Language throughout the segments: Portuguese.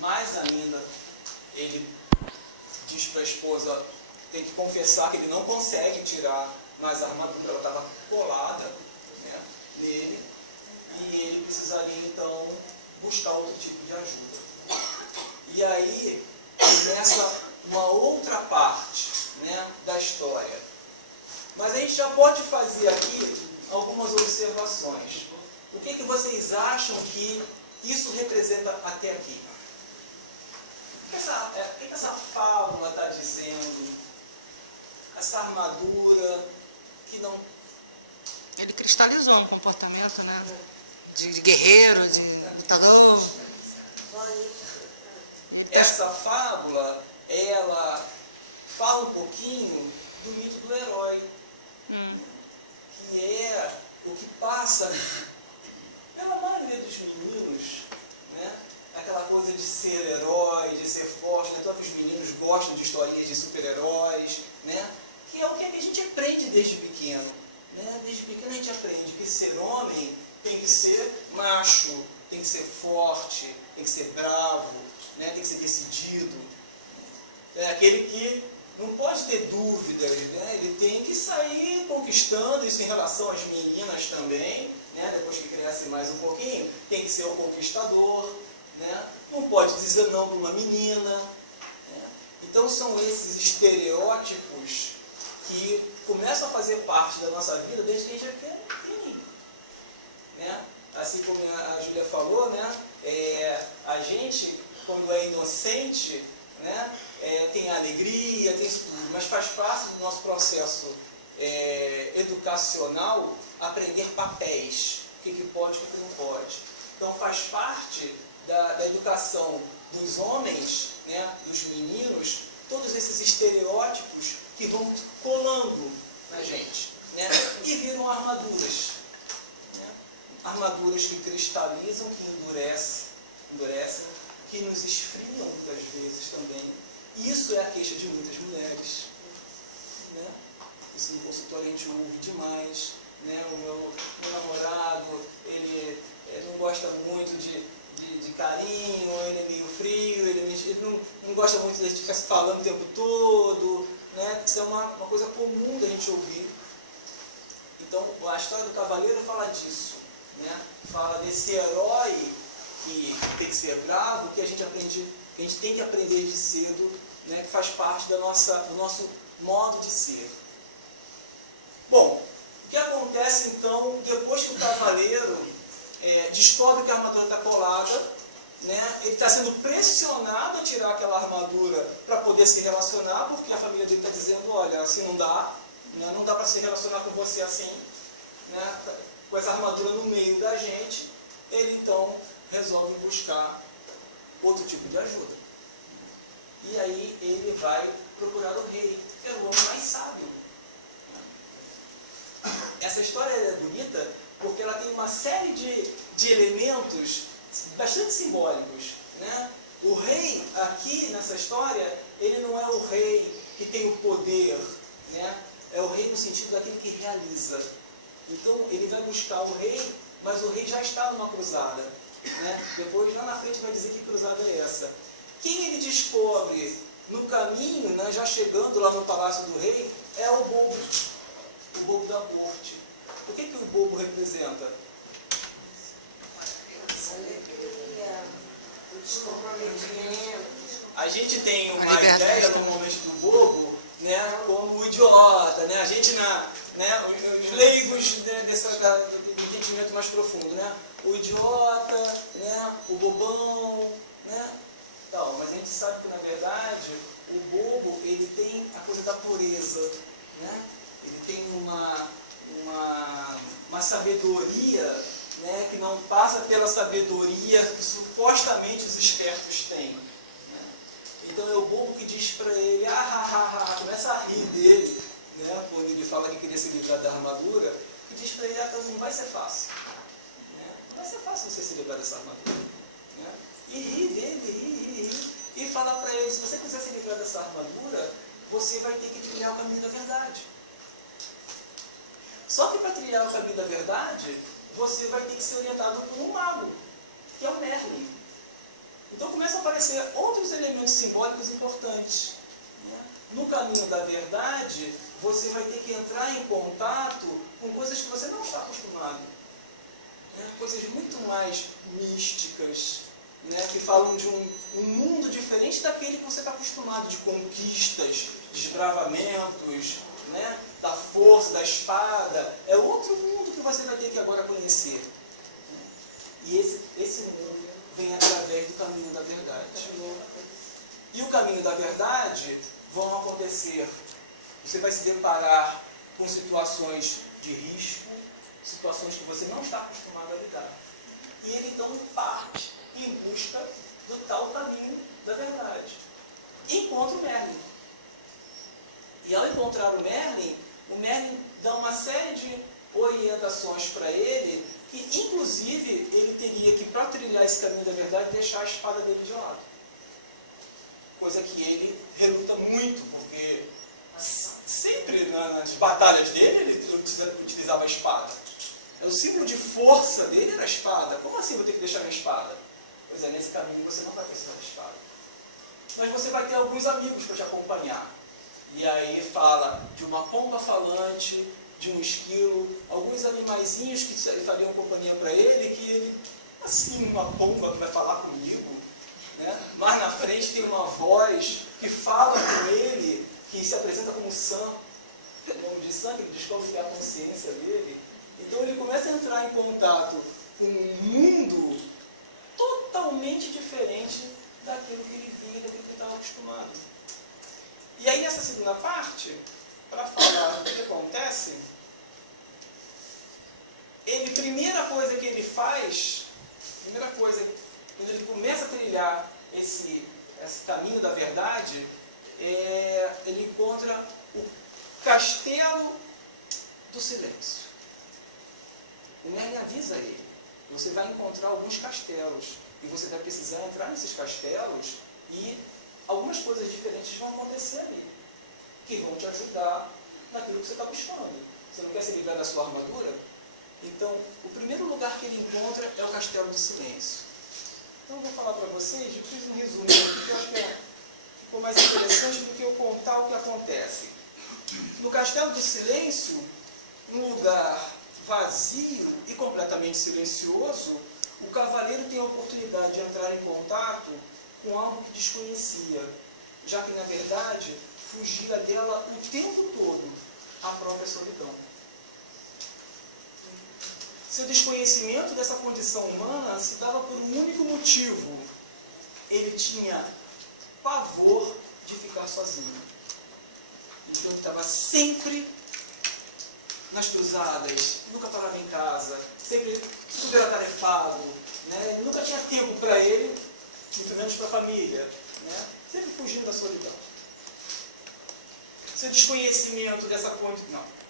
mais ainda, ele diz para a esposa, tem que confessar que ele não consegue tirar mais a armadura, ela estava colada, né, nele, e ele precisaria então buscar outro tipo de ajuda. E aí começa uma outra parte, né, da história. Mas a gente já pode fazer aqui algumas observações. O que vocês acham que isso representa até aqui? O que essa fábula está dizendo? Essa armadura que não... Ele cristalizou um comportamento, né, de guerreiro, de lutador. Essa fábula, ela fala um pouquinho do mito do herói, que é o que passa pela maioria dos meninos, né? Aquela coisa de ser herói, de ser forte, né? Todos os meninos gostam de historinhas de super-heróis, né? Que é o que a gente aprende desde pequeno, né? Desde pequeno a gente aprende que ser homem tem que ser macho, tem que ser forte, tem que ser bravo, né? Tem que ser decidido. É aquele que não pode ter dúvidas, né? Ele tem que sair conquistando, isso em relação às meninas também, né? Depois que cresce mais um pouquinho, tem que ser o conquistador, né? Não pode dizer não para uma menina, né? Então são esses estereótipos que começam a fazer parte da nossa vida desde que a gente é pequenininho, né? Assim como a Júlia falou, né? A gente, quando é inocente, né? Tem alegria, tem isso tudo, mas faz parte do nosso processo educacional aprender papéis, o que pode e o que não pode. Então faz parte da educação dos homens, né, dos meninos, todos esses estereótipos que vão colando na gente, né, e viram armaduras. Né, armaduras que cristalizam, que endurecem, que nos esfriam muitas vezes também. Isso é a queixa de muitas mulheres. Né? Isso no consultório a gente ouve demais. Né? O meu namorado, ele não gosta muito de carinho, ele é meio frio, ele não gosta muito de a gente ficar se falando o tempo todo. Né? Isso é uma coisa comum da gente ouvir. Então, a história do cavaleiro fala disso. Né? Fala desse herói que tem que ser bravo, que a gente tem que aprender de cedo, né, que faz parte do nosso modo de ser. Bom, o que acontece então, depois que o cavaleiro descobre que a armadura está colada, né, ele está sendo pressionado a tirar aquela armadura para poder se relacionar, porque a família dele está dizendo, olha, assim não dá, né, não dá para se relacionar com você assim, né, com essa armadura no meio da gente. Ele então resolve buscar outro tipo de ajuda. E aí ele vai procurar o rei, que é o homem mais sábio. Essa história é bonita porque ela tem uma série de elementos bastante simbólicos. Né? O rei aqui nessa história, ele não é o rei que tem o poder, né? É o rei no sentido daquele que realiza. Então ele vai buscar o rei, mas o rei já está numa cruzada. Né? Depois, lá na frente, vai dizer que cruzada é essa. Quem ele descobre no caminho, né, já chegando lá no palácio do rei, é o bobo da corte. O que o bobo representa? A gente tem uma ideia normalmente do bobo, né, como o idiota, né? A gente, os leigos, né, do entendimento mais profundo, né? O idiota, né, o bobão, né? Então, mas a gente sabe que, na verdade, o bobo, ele tem a coisa da pureza, né? Ele tem uma sabedoria, né, que não passa pela sabedoria que supostamente os espertos têm. Né? Então é o bobo que diz para ele, começa a rir dele, né, quando ele fala que queria se livrar da armadura, e diz para ele, não vai ser fácil. Né? Não vai ser fácil você se livrar dessa armadura. Né? E ri dele, ri. E fala para ele, se você quiser se livrar dessa armadura, você vai ter que trilhar o caminho da verdade. Só que para trilhar o caminho da verdade, você vai ter que ser orientado por um mago, que é o Merlin. Então começam a aparecer outros elementos simbólicos importantes. No caminho da verdade, você vai ter que entrar em contato com coisas que você não está acostumado. Coisas muito mais místicas, que falam de um mundo diferente daquele que você está acostumado, de conquistas, desbravamentos, da força, da espada. É outro mundo que você vai ter que agora conhecer. E esse mundo vem através do caminho da verdade. E o caminho da verdade vão acontecer. Você vai se deparar com situações de risco, situações que você não está acostumado a lidar. E ele então parte em busca do tal caminho da verdade. Encontra o Merlin. E ao encontrar o Merlin dá uma série de orientações para ele, que inclusive ele teria que, para trilhar esse caminho da verdade, deixar a espada dele de lado. Coisa que ele reluta muito, porque sempre nas batalhas dele ele utilizava a espada. O símbolo de força dele era a espada. Como assim vou ter que deixar minha espada? Pois é, nesse caminho você não vai precisar da espada. Mas você vai ter alguns amigos para te acompanhar. E aí fala de uma pomba falante, de um esquilo, alguns animaizinhos que fariam companhia para ele, que ele, assim, uma pomba que vai falar comigo. Mais na frente tem uma voz que fala com ele, que se apresenta como Sam, o nome de Sam, que ele descobre que é a consciência dele. Então ele começa a entrar em contato com um mundo totalmente diferente daquilo que ele via, daquilo que ele estava acostumado. E aí nessa segunda parte, para falar do que acontece, primeira coisa que ele faz, quando ele começa a trilhar esse caminho da verdade, ele encontra o castelo do silêncio. O Merlin avisa ele, você vai encontrar alguns castelos, e você vai precisar entrar nesses castelos, e algumas coisas diferentes vão acontecer ali, que vão te ajudar naquilo que você está buscando. Você não quer se livrar da sua armadura? Então, o primeiro lugar que ele encontra é o Castelo do Silêncio. Então, eu vou falar para vocês, eu fiz um resumo aqui, que eu acho que ficou mais interessante do que eu contar o que acontece. No Castelo do Silêncio, um lugar vazio e completamente silencioso, o cavaleiro tem a oportunidade de entrar em contato com algo que desconhecia, já que, na verdade, fugia dela o tempo todo, a própria solidão. Seu desconhecimento dessa condição humana se dava por um único motivo. Ele tinha pavor de ficar sozinho. Então ele estava sempre nas cruzadas, nunca parava em casa, sempre super atarefado, nunca tinha tempo para ele, muito menos para a família, sempre fugindo da solidão. Seu desconhecimento dessa condição...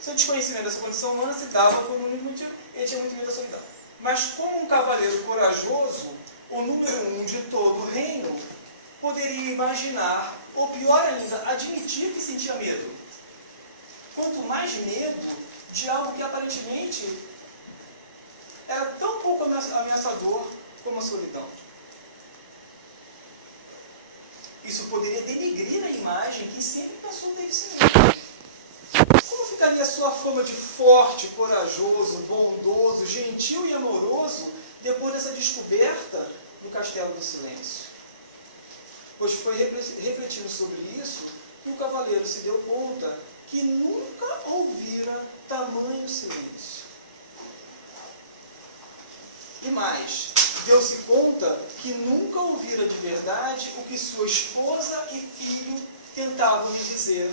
Seu desconhecimento dessa condição humana se dava por um único motivo, ele tinha muito medo da solidão. Mas como um cavaleiro corajoso, o número 1 de todo o reino, poderia imaginar, ou pior ainda, admitir que sentia medo. Quanto mais medo de algo que aparentemente era tão pouco ameaçador como a solidão. Isso poderia denegrir a imagem que sempre pensou dele si mesmo. Como ficaria a sua fama de forte, corajoso, bondoso, gentil e amoroso depois dessa descoberta no Castelo do Silêncio? Pois foi refletindo sobre isso que o cavaleiro se deu conta que nunca ouvira tamanho silêncio. E mais, deu-se conta que nunca ouvira de verdade o que sua esposa e filho tentavam lhe dizer,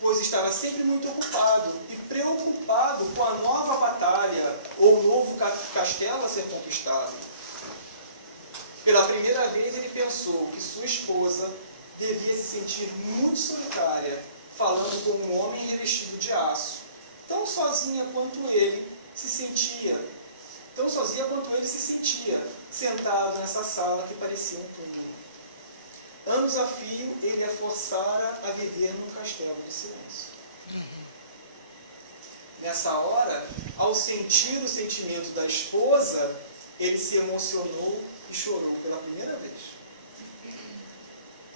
pois estava sempre muito ocupado e preocupado com a nova batalha ou o novo castelo a ser conquistado. Pela primeira vez ele pensou que sua esposa devia se sentir muito solitária, falando com um homem revestido de aço, tão sozinha quanto ele se sentia, sentado nessa sala que parecia um túmulo. Anos a fio, ele a forçara a viver num castelo de silêncio. Nessa hora, ao sentir o sentimento da esposa, ele se emocionou e chorou pela primeira vez.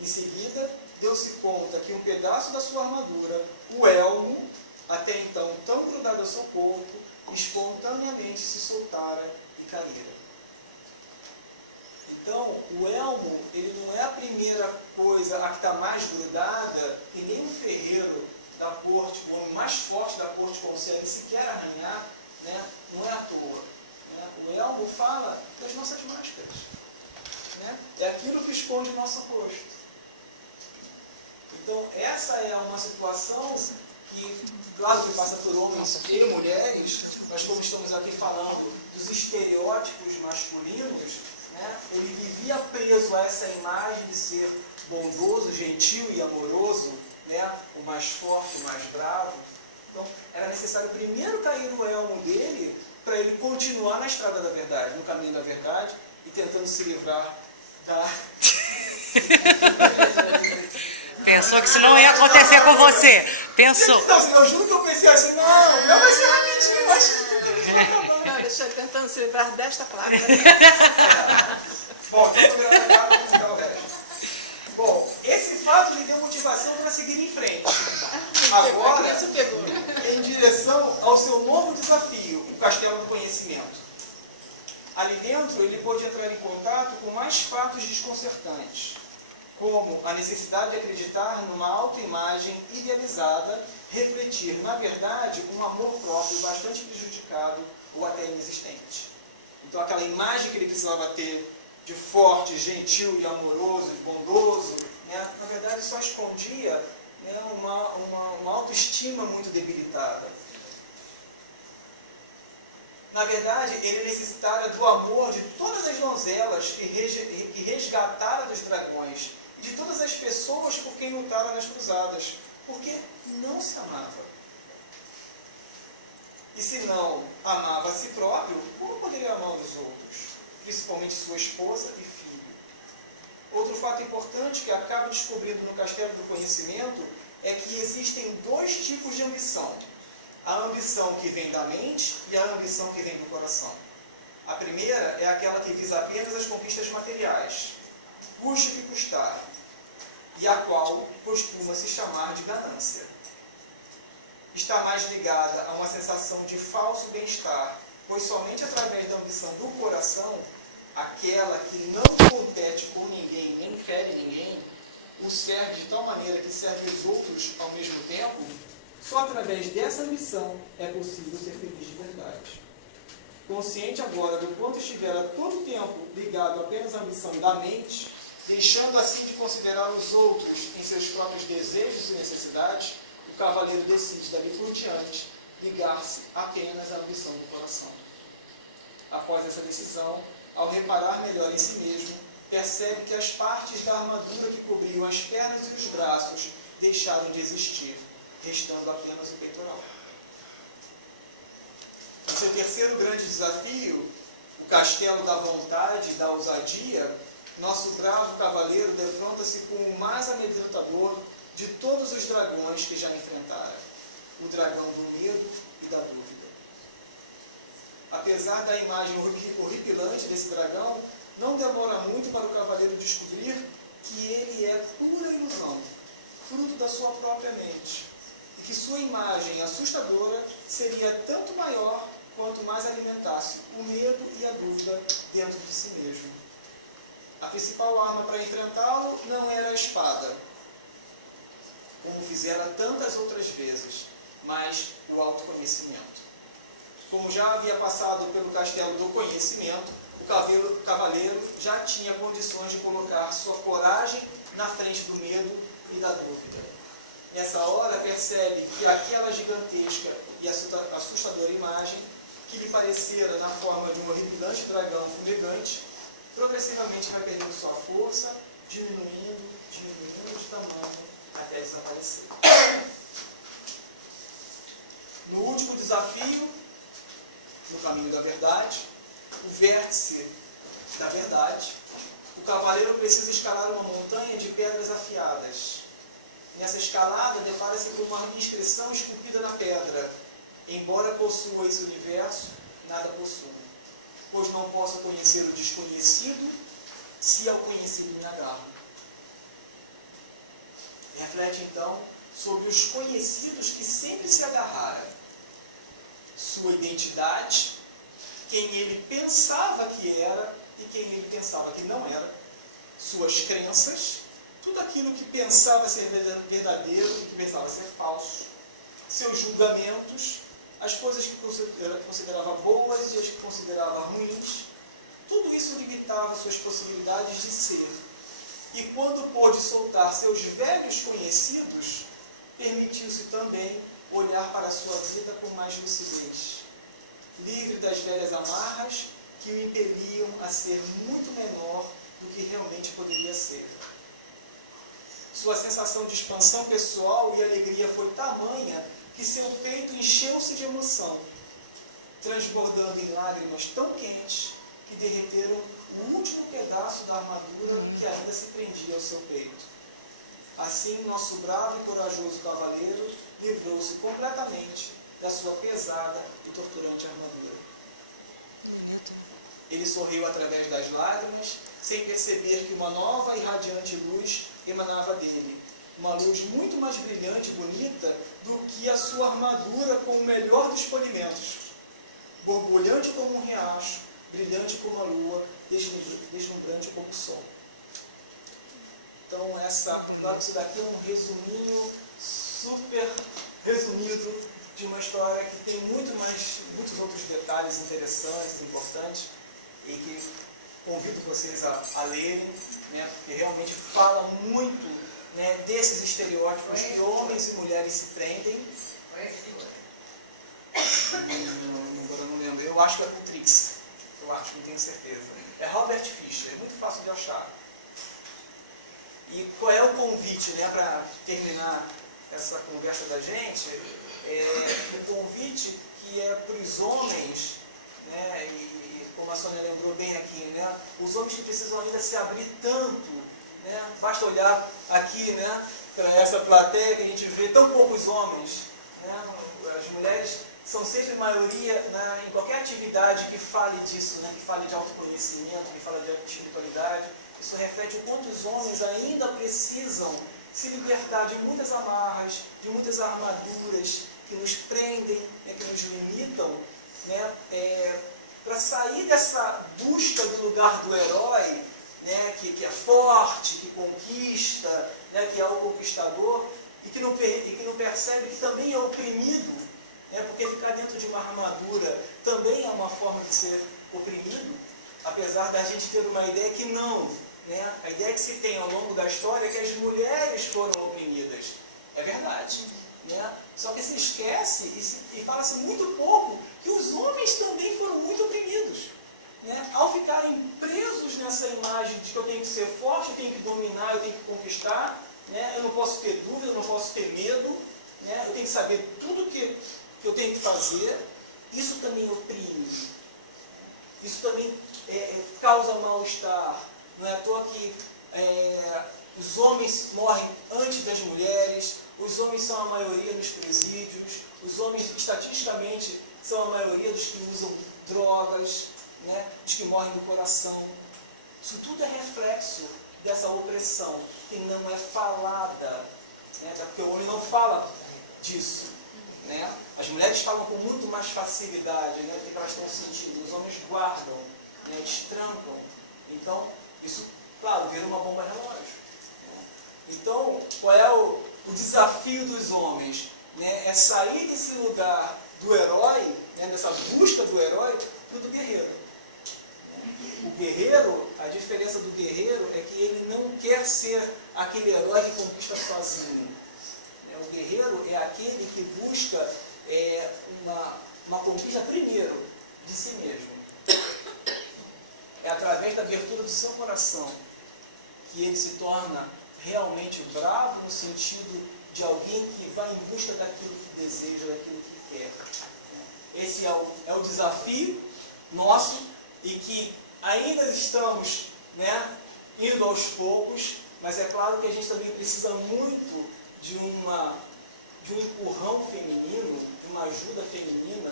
Em seguida, deu-se conta que um pedaço da sua armadura, o elmo, até então tão grudado ao seu corpo, espontaneamente se soltara e caíra. Então, o elmo, ele não é a primeira coisa a que está mais grudada, que nem um ferreiro da corte, o homem mais forte da corte consegue sequer arranhar, né? Não é à toa. Né? O elmo fala das nossas máscaras. Né? É aquilo que esconde o nosso rosto. Então, essa é uma situação que, claro que passa por homens e mulheres, mas como estamos aqui falando dos estereótipos masculinos, né, ele vivia preso a essa imagem de ser bondoso, gentil e amoroso, né, o mais forte, o mais bravo. Então, era necessário primeiro cair o elmo dele para ele continuar na estrada da verdade, no caminho da verdade, e tentando se livrar da... Pensou que isso não ia acontecer com você. Pensou. Então, eu juro que eu pensei assim, não vai ser rapidinho, mas... Não, deixa eu tentando se livrar desta placa. Bom, então vou virar para cá para ficar o resto. Bom, esse fato lhe deu motivação para seguir em frente. Agora, em direção ao seu novo desafio, o Castelo do Conhecimento. Ali dentro, ele pôde entrar em contato com mais fatos desconcertantes, como a necessidade de acreditar numa autoimagem idealizada, refletir, na verdade, um amor próprio bastante prejudicado ou até inexistente. Então, aquela imagem que ele precisava ter de forte, gentil e amoroso, de bondoso, né, na verdade só escondia, né, uma autoestima muito debilitada. Na verdade, ele necessitara do amor de todas as donzelas que resgatara dos dragões, de todas as pessoas por quem lutara nas cruzadas, porque não se amava. E se não amava a si próprio, como poderia amar os outros? Principalmente sua esposa e filho. Outro fato importante que acabo descobrindo no Castelo do Conhecimento é que existem dois tipos de ambição. A ambição que vem da mente e a ambição que vem do coração. A primeira é aquela que visa apenas as conquistas materiais, custe o que custar, e a qual costuma se chamar de ganância. Está mais ligada a uma sensação de falso bem-estar, pois somente através da ambição do coração, aquela que não compete com ninguém, nem fere ninguém, o serve de tal maneira que serve os outros ao mesmo tempo, só através dessa ambição é possível ser feliz de verdade. Consciente agora do quanto estiver a todo tempo ligado apenas à ambição da mente, deixando assim de considerar os outros em seus próprios desejos e necessidades, o cavaleiro decide dali por diante ligar-se apenas à ambição do coração. Após essa decisão, ao reparar melhor em si mesmo, percebe que as partes da armadura que cobriam as pernas e os braços deixaram de existir, restando apenas o peitoral. No seu terceiro grande desafio, o castelo da vontade e da ousadia, nosso bravo cavaleiro defronta-se com o mais amedrontador de todos os dragões que já enfrentara, o dragão do medo e da dúvida. Apesar da imagem horripilante desse dragão, não demora muito para o cavaleiro descobrir que ele é pura ilusão, fruto da sua própria mente, e que sua imagem assustadora seria tanto maior quanto mais alimentasse o medo e a dúvida dentro de si mesmo. A principal arma para enfrentá-lo não era a espada, como fizera tantas outras vezes, mas o autoconhecimento. Como já havia passado pelo castelo do conhecimento, o cavaleiro já tinha condições de colocar sua coragem na frente do medo e da dúvida. Nessa hora percebe que aquela gigantesca e assustadora imagem, que lhe parecera na forma de um horripilante dragão fumegante, progressivamente vai perdendo sua força, diminuindo de tamanho até desaparecer. No último desafio, no caminho da verdade, o vértice da verdade, o cavaleiro precisa escalar uma montanha de pedras afiadas. Nessa escalada, depara-se com uma inscrição esculpida na pedra: embora possua esse universo, nada possua. pois não posso conhecer o desconhecido, se ao conhecido me agarro. Reflete, então, sobre os conhecidos que sempre se agarraram. Sua identidade, quem ele pensava que era e quem ele pensava que não era. Suas crenças, tudo aquilo que pensava ser verdadeiro e que pensava ser falso. Seus julgamentos, as coisas que considerava boas e as que considerava ruins. Tudo isso limitava suas possibilidades de ser. E quando pôde soltar seus velhos conhecidos, permitiu-se também olhar para a sua vida com mais lucidez, livre das velhas amarras que o impeliam a ser muito menor do que realmente poderia ser. Sua sensação de expansão pessoal e alegria foi tamanha que seu peito encheu-se de emoção, transbordando em lágrimas tão quentes que derreteram o último pedaço da armadura que ainda se prendia ao seu peito. Assim, nosso bravo e corajoso cavaleiro livrou-se completamente da sua pesada e torturante armadura. Ele sorriu através das lágrimas, sem perceber que uma nova e radiante luz emanava dele. Uma luz muito mais brilhante e bonita do que a sua armadura com o melhor dos polimentos. Borbulhante como um riacho, brilhante como a lua, deslumbrante como o sol. Então, claro que isso daqui é um resuminho, super resumido, de uma história que tem muitos outros detalhes interessantes, importantes, e que convido vocês a lerem, né, porque realmente fala muito, né, desses estereótipos que homens e mulheres se prendem. Agora eu não lembro, eu acho que é com Trix, não tenho certeza. É Robert Fisher, é muito fácil de achar. E qual é o convite, né, para terminar essa conversa da gente? O convite que é para os homens, né, e como a Sônia lembrou bem aqui, né, os homens que precisam ainda se abrir tanto, né, basta olhar aqui, né, para essa plateia que a gente vê tão poucos homens, né, as mulheres são sempre maioria, né, em qualquer atividade que fale disso, né, que fale de autoconhecimento, que fale de espiritualidade. Isso reflete o quanto os homens ainda precisam se libertar de muitas amarras, de muitas armaduras que nos prendem, né, que nos limitam, né, para sair dessa busca do lugar do herói, né, que é forte, que conquista, né, que é o conquistador, e que não percebe que também é oprimido, né, porque ficar dentro de uma armadura também é uma forma de ser oprimido, apesar da gente ter uma ideia que não. Né? A ideia que se tem ao longo da história é que as mulheres foram oprimidas. É verdade. Né? Só que se esquece e fala-se muito pouco que os homens também foram muito oprimidos. Né? Ao ficarem presos nessa imagem de que eu tenho que ser forte, eu tenho que dominar, eu tenho que conquistar, né? Eu não posso ter dúvida, eu não posso ter medo, né? Eu tenho que saber tudo que eu tenho que fazer. Isso também oprime. Isso também causa mal-estar. Não é à toa que os homens morrem antes das mulheres, os homens são a maioria nos presídios, os homens, estatisticamente, são a maioria dos que usam drogas, né, dos que morrem do coração. Isso tudo é reflexo dessa opressão, que não é falada, né, porque o homem não fala disso. Né? As mulheres falam com muito mais facilidade, né, do que elas estão sentindo. Os homens guardam, né, destrancam. Então, isso, claro, vira uma bomba relógio. Né? Então, qual é o desafio dos homens? Né? É sair desse lugar do herói, né, dessa busca do herói, para o do guerreiro. O guerreiro, a diferença do guerreiro é que ele não quer ser aquele herói que conquista sozinho. Né? O guerreiro é aquele que busca uma conquista primeiro de si mesmo. É através da abertura do seu coração que ele se torna realmente bravo, no sentido de alguém que vai em busca daquilo que deseja, daquilo que quer. Esse é o desafio nosso e que ainda estamos, né, indo aos poucos, mas é claro que a gente também precisa muito de um empurrão feminino, de uma ajuda feminina,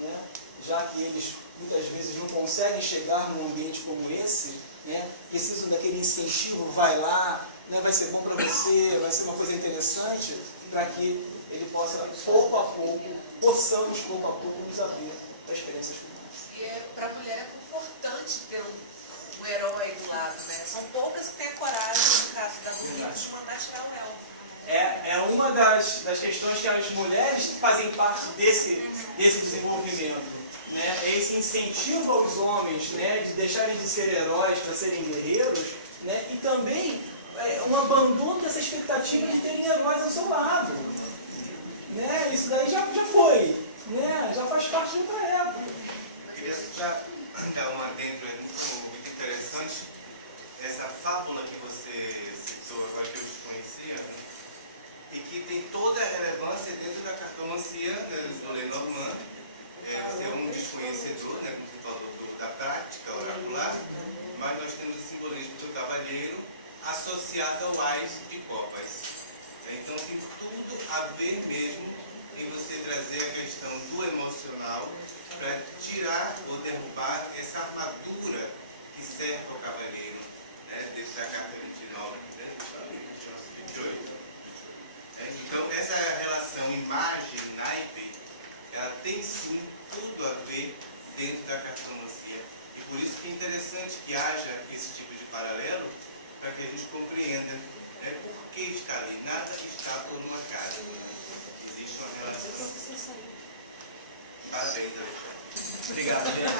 né, já que eles muitas vezes não conseguem chegar num ambiente como esse, né, precisam daquele incentivo, vai lá, né, vai ser bom para você, vai ser uma coisa interessante, para que ele possa, pouco a pouco, possamos pouco a pouco nos abrir para experiências como essa. E para a mulher é confortante ter um herói do lado, né? São poucas que têm a coragem, no caso da mulher, de mandar tirar o elfo. É uma das questões que as mulheres fazem parte desse desenvolvimento. Né? É esse incentivo aos homens, né, de deixarem de ser heróis para serem guerreiros, né? E também um abandono dessa expectativa de terem heróis ao seu lado. Né? Isso daí já foi, né? Já faz parte de outra época. Eu queria só dar um adendo muito interessante. Essa fábula que você citou agora, que eu desconhecia, né? E que tem toda a relevância dentro da cartomancia, né, do Lenormand. Você é um desconhecedor, né, como você falou, da prática oracular, mas nós temos o simbolismo do cavalheiro associado ao ás de copas. Então tem tudo a ver mesmo em você trazer a questão do emocional para tirar ou derrubar essa armadura que cerca o cavaleiro, né, dentro da carta 29, né, 28. Então essa relação imagem-naipe, ela tem sim tudo a ver dentro da cartomancia. E por isso que é interessante que haja esse tipo de paralelo, para que a gente compreenda, né, por que está ali. Nada está por um acaso. Existe uma relação. Parabéns, Alexandre. Obrigado, gente.